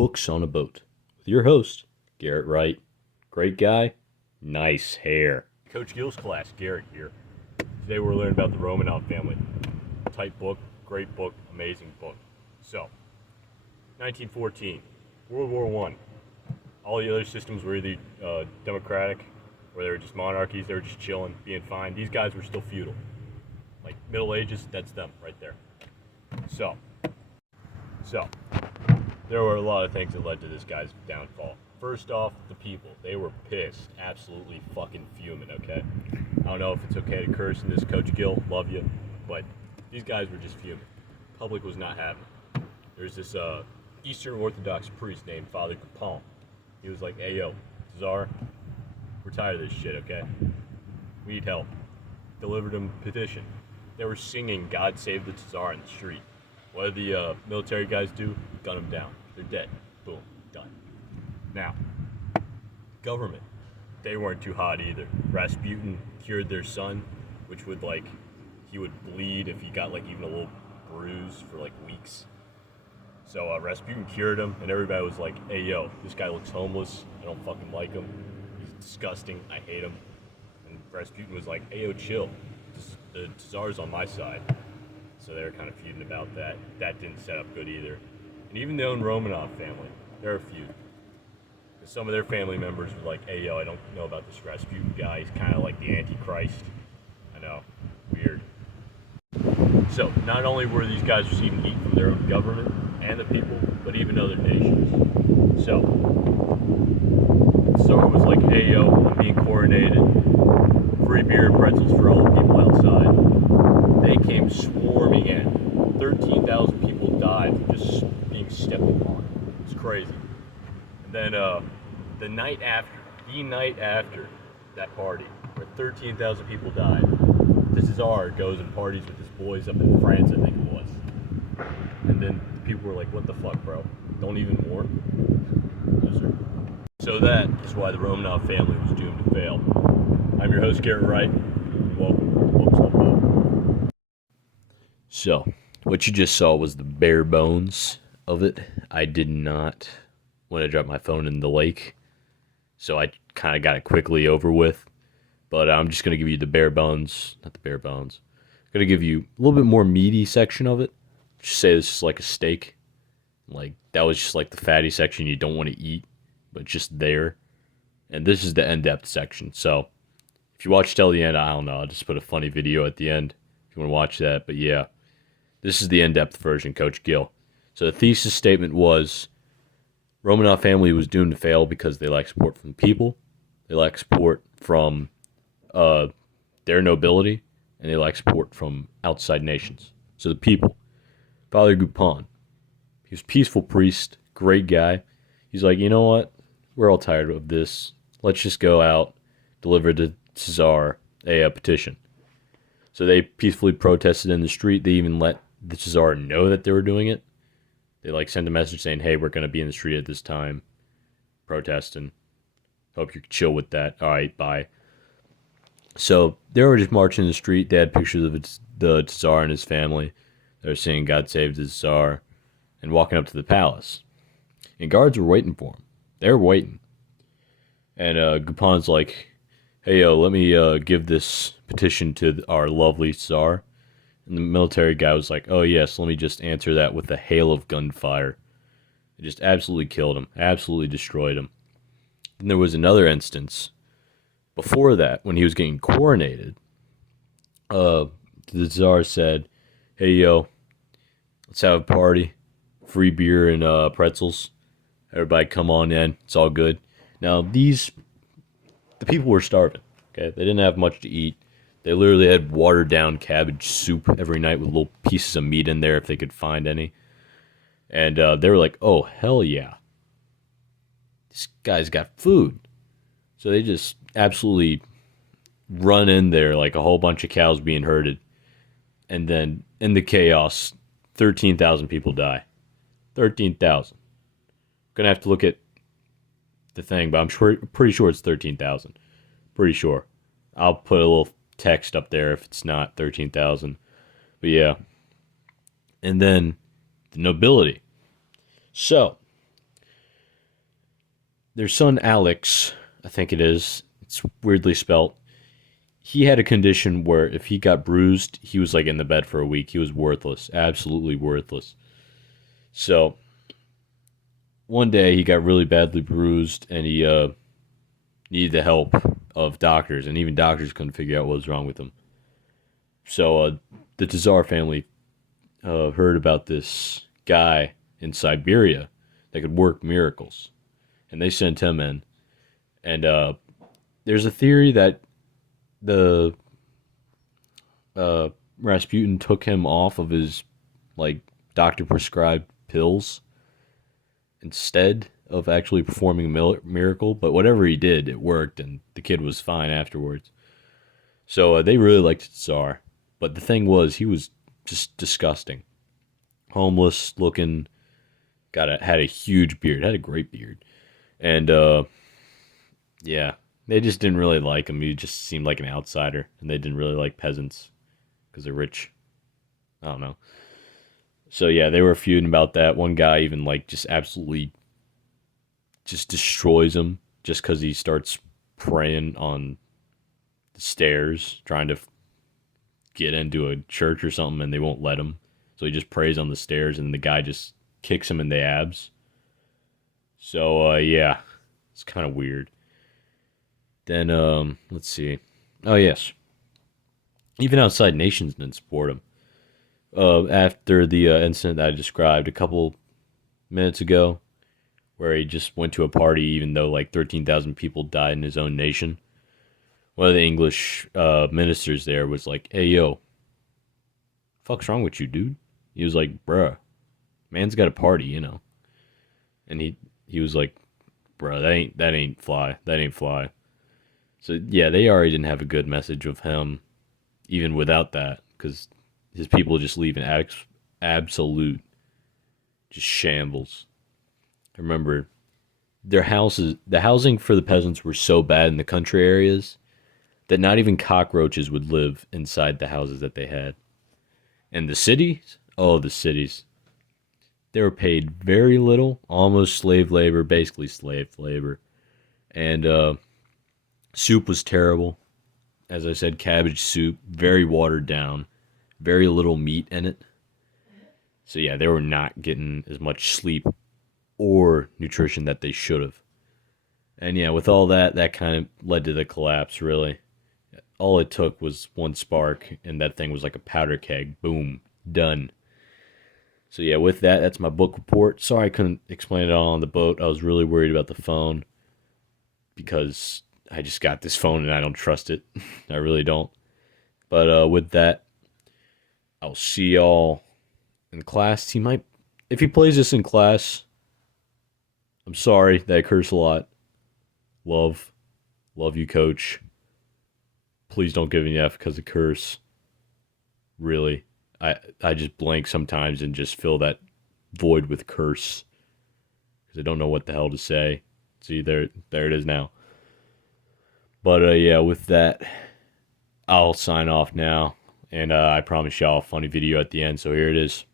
Books on a Boat with your host, Garrett Wright. Great guy, nice hair. Coach Gill's class, Garrett here. Today we're learning about the Romanov family. Tight book, great book, amazing book. So, 1914, World War One. All the other systems were either democratic, or they were just monarchies, they were just chilling, being fine. These guys were still feudal. Like, Middle Ages, that's them right there. So, there were a lot of things that led to this guy's downfall. First off, the people. They were pissed. Absolutely fucking fuming, okay? I don't know if it's okay to curse in this, Coach Gill, love you, but these guys were just fuming. Public was not having it. There's this Eastern Orthodox priest named Father Capon. He was like, hey, yo, Tsar, we're tired of this shit, okay? We need help. Delivered him a petition. They were singing God Save the Tsar in the street. What did the military guys do? Gun them down. They're dead. Boom. Done. Now, government. They weren't too hot either. Rasputin cured their son, which would, like, he would bleed if he got, like, even a little bruise for, like, weeks. So Rasputin cured him, and everybody was like, hey, yo, this guy looks homeless. I don't fucking like him. He's disgusting. I hate him. And Rasputin was like, hey, yo, chill. The Tsar's on my side. So they were kind of feuding about that. That didn't set up good either. And even the own Romanov family, they're a feud. Some of their family members were like, hey, yo, I don't know about this Rasputin guy. He's kind of like the Antichrist. I know. Weird. So, not only were these guys receiving heat from their own government and the people, but even other nations. So, Tsar was like, hey, yo, I'm being coronated. Free beer and pretzels for all the people outside. They came swarming in. 13,000 people died from just being stepped upon. It's crazy. And then the night after that party, where 13,000 people died, the Tsar goes and parties with his boys up in France, I think it was. And then people were like, what the fuck, bro? Don't even war? Loser. So that is why the Romanov family was doomed to fail. I'm your host, Garrett Wright. Welcome to Books on the Boat. So, what you just saw was the bare bones of it. I did not want to drop my phone in the lake, so I kind of got it quickly over with. But I'm just going to give you the bare bones, not the bare bones. I'm going to give you a little bit more meaty section of it. Just say this is like a steak. Like, that was just like the fatty section you don't want to eat, but just there. And this is the in-depth section. So, if you watch till the end, I don't know, I'll just put a funny video at the end if you want to watch that. But yeah, this is the in-depth version, Coach Gill. So the thesis statement was, Romanov family was doomed to fail because they lack support from the people, they lack support from their nobility, and they lack support from outside nations. So the people, Father Gupon, he was a peaceful priest, great guy. He's like, you know what? We're all tired of this. Let's just go out, deliver to Tsar a petition. So they peacefully protested in the street. They even let the Tsar know that they were doing it. They like sent a message saying, hey, we're going to be in the street at this time, protesting. Hope you chill with that. All right, bye. So they were just marching in the street. They had pictures of the Tsar and his family. They were singing God Save the Tsar and walking up to the palace. And guards were waiting for him. They were waiting. And Gupon's like, hey, yo, let me give this petition to our lovely Tsar. And the military guy was like, oh, yes, let me just answer that with a hail of gunfire. It just absolutely killed him, absolutely destroyed him. And there was another instance before that when he was getting coronated. The Tsar said, hey, yo, let's have a party, free beer and pretzels. Everybody come on in, it's all good. Now, the people were starving, okay? They didn't have much to eat. They literally had watered-down cabbage soup every night with little pieces of meat in there if they could find any. And they were like, oh, hell yeah. This guy's got food. So they just absolutely run in there like a whole bunch of cows being herded. And then, in the chaos, 13,000 people die. 13,000. Gonna have to look at the thing, but pretty sure it's 13,000. Pretty sure. I'll put a little text up there if it's not 13,000. But yeah. And then the nobility. So, their son Alex, I think it is. It's weirdly spelt. He had a condition where if he got bruised, he was like in the bed for a week. He was worthless, absolutely worthless. So one day he got really badly bruised, and he needed the help of doctors, and even doctors couldn't figure out what was wrong with him. So the Tsar family heard about this guy in Siberia that could work miracles, and they sent him in. And there's a theory that the Rasputin took him off of his like doctor prescribed pills instead of actually performing a miracle. But whatever he did, it worked, and the kid was fine afterwards. So they really liked the Tsar. But the thing was, he was just disgusting, homeless looking. Had a huge beard, had a great beard, and yeah, they just didn't really like him. He just seemed like an outsider, and they didn't really like peasants because they're rich. I don't know. So yeah, they were feuding about that. One guy even like just absolutely just destroys him just because he starts praying on the stairs, trying to get into a church or something, and they won't let him. So he just prays on the stairs, and the guy just kicks him in the abs. So yeah, it's kind of weird. Then let's see. Oh yes, even outside nations didn't support him. After the incident that I described a couple minutes ago, where he just went to a party even though like 13,000 people died in his own nation. One of the English ministers there was like, "Hey yo, fuck's wrong with you, dude?" He was like, "Bruh, man's got a party, you know." And he was like, "Bruh, that ain't fly. That ain't fly." So yeah, they already didn't have a good message of him, even without that, because his people just leave in absolute just shambles. I remember the housing for the peasants were so bad in the country areas that not even cockroaches would live inside the houses that they had. And the cities, oh, the cities, they were paid very little, almost slave labor, basically slave labor. And soup was terrible. As I said, cabbage soup, very watered down, very little meat in it. So yeah, they were not getting as much sleep or nutrition that they should have. And yeah, with all that, that kind of led to the collapse, really. All it took was one spark, and that thing was like a powder keg. Boom, done. So yeah, with that, that's my book report. Sorry I couldn't explain it all on the boat. I was really worried about the phone because I just got this phone and I don't trust it. I really don't. But with that, I'll see y'all in class. If he plays this in class, I'm sorry that I curse a lot. Love, love you, coach. Please don't give me an F because of curse. Really, I just blank sometimes and just fill that void with curse because I don't know what the hell to say. See, there it is now. But yeah, with that, I'll sign off now, and I promise y'all a funny video at the end. So here it is.